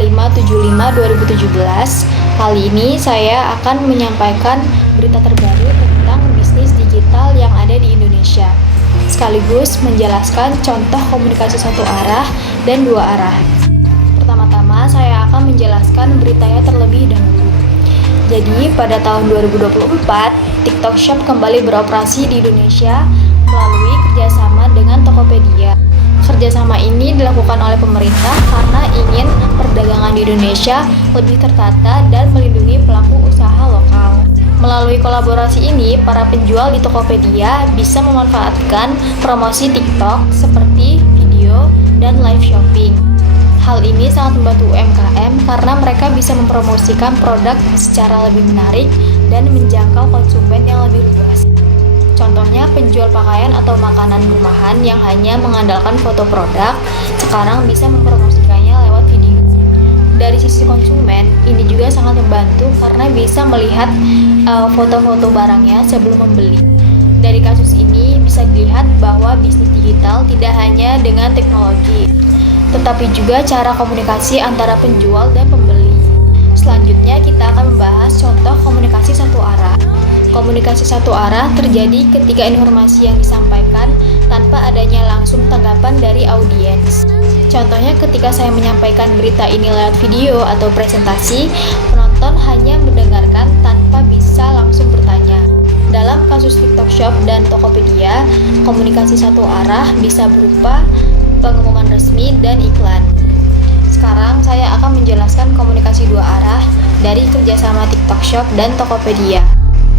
25/75/2017. Kali ini saya akan menyampaikan berita terbaru tentang bisnis digital yang ada di Indonesia, sekaligus menjelaskan contoh komunikasi satu arah dan dua arah. Pertama-tama saya akan menjelaskan beritanya terlebih dahulu. Jadi pada tahun 2024, TikTok Shop kembali beroperasi di Indonesia melalui kerjasama dengan Tokopedia. Kerjasama ini dilakukan oleh pemerintah karena ingin perdagangan di Indonesia lebih tertata dan melindungi pelaku usaha lokal. Melalui kolaborasi ini, para penjual di Tokopedia bisa memanfaatkan promosi TikTok seperti video dan live shopping. Hal ini sangat membantu UMKM karena mereka bisa mempromosikan produk secara lebih menarik dan menjangkau konsumen yang lebih luas. Contohnya, penjual pakaian atau makanan rumahan yang hanya mengandalkan foto produk sekarang bisa mempromosikannya lewat video. Dari sisi konsumen, ini juga sangat membantu karena bisa melihat foto-foto barangnya sebelum membeli. Dari kasus ini bisa dilihat bahwa bisnis digital tidak hanya dengan teknologi, tetapi juga cara komunikasi antara penjual dan pembeli. Selanjutnya kita akan membahas contoh komunikasi satu arah. Komunikasi satu arah terjadi ketika informasi yang disampaikan tanpa adanya langsung tanggapan dari audiens. Contohnya ketika saya menyampaikan berita ini lewat video atau presentasi, penonton hanya mendengarkan tanpa bisa langsung bertanya. Dalam kasus TikTok Shop dan Tokopedia, komunikasi satu arah bisa berupa pengumuman resmi dan iklan. Sekarang saya akan menjelaskan komunikasi dua arah dari kerjasama TikTok Shop dan Tokopedia.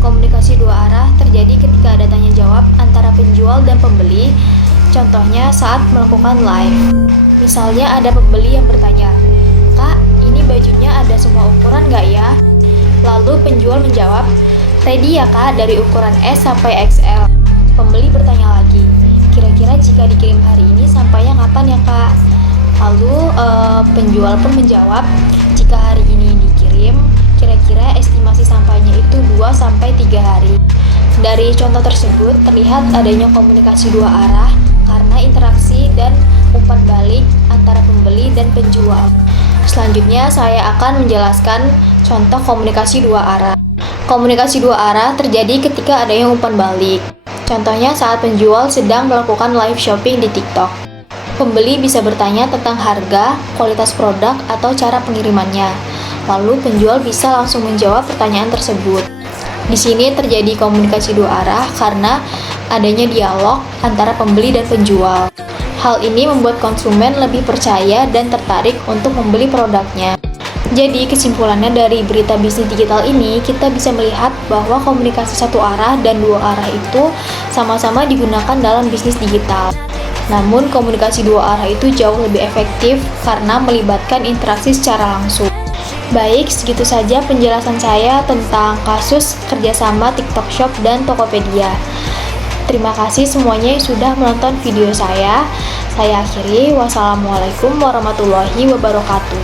Komunikasi dua arah terjadi ketika ada tanya jawab antara penjual dan pembeli, contohnya saat melakukan live. Misalnya ada pembeli yang bertanya, "Kak, ini bajunya ada semua ukuran nggak ya?" Lalu penjual menjawab, "Ready ya Kak, dari ukuran S sampai XL." Pembeli bertanya lagi, "Kira-kira jika dikirim hari ini sampainya kapan ya Kak?" Lalu penjual pun menjawab, "Jika hari ini dikirim, kira-kira estimasi sampainya itu 2-3 hari." Dari contoh tersebut terlihat adanya komunikasi dua arah karena interaksi dan umpan balik antara pembeli dan penjual. Selanjutnya saya akan menjelaskan contoh komunikasi dua arah. Komunikasi dua arah terjadi ketika adanya umpan balik. Contohnya saat penjual sedang melakukan live shopping di TikTok. Pembeli bisa bertanya tentang harga, kualitas produk, atau cara pengirimannya. Lalu penjual bisa langsung menjawab pertanyaan tersebut. Di sini terjadi komunikasi dua arah karena adanya dialog antara pembeli dan penjual. Hal ini membuat konsumen lebih percaya dan tertarik untuk membeli produknya. Jadi kesimpulannya dari berita bisnis digital ini, kita bisa melihat bahwa komunikasi satu arah dan dua arah itu sama-sama digunakan dalam bisnis digital. Namun komunikasi dua arah itu jauh lebih efektif karena melibatkan interaksi secara langsung. Baik, segitu saja penjelasan saya tentang kasus kerjasama TikTok Shop dan Tokopedia. Terima kasih semuanya yang sudah menonton video saya. Saya akhiri, wassalamualaikum warahmatullahi wabarakatuh.